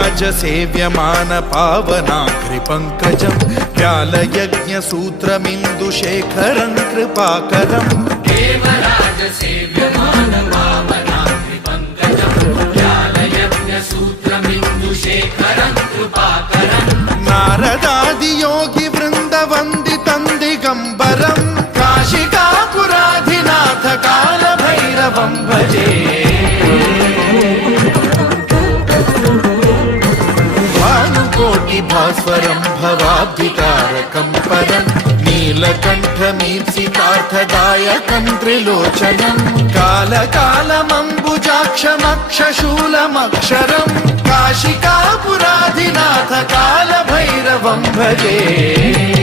देवराजसेव्यमान पावनाग्रिपङ्कजं व्यालयज्ञसूत्रमिन्दुशेखरं कृपाकरं देवराजसेव्यमान पावनाग्रिपङ्कजं व्यालयज्ञसूत्रमिन्दुशेखरं कृपाकरं नारदादियोगिवृन्दवन्दितं दिगम्बरं काशिकापुराधिनाथ कालभैरवं भजे भास्वरं भवाब्धितारकं परं नीलकण्ठमीप्सितार्थदायकं त्रिलोचनं कालकालमम्बुजाक्षमक्षशूलमक्षरं काशिकापुराधिनाथ कालभैरवं भजे।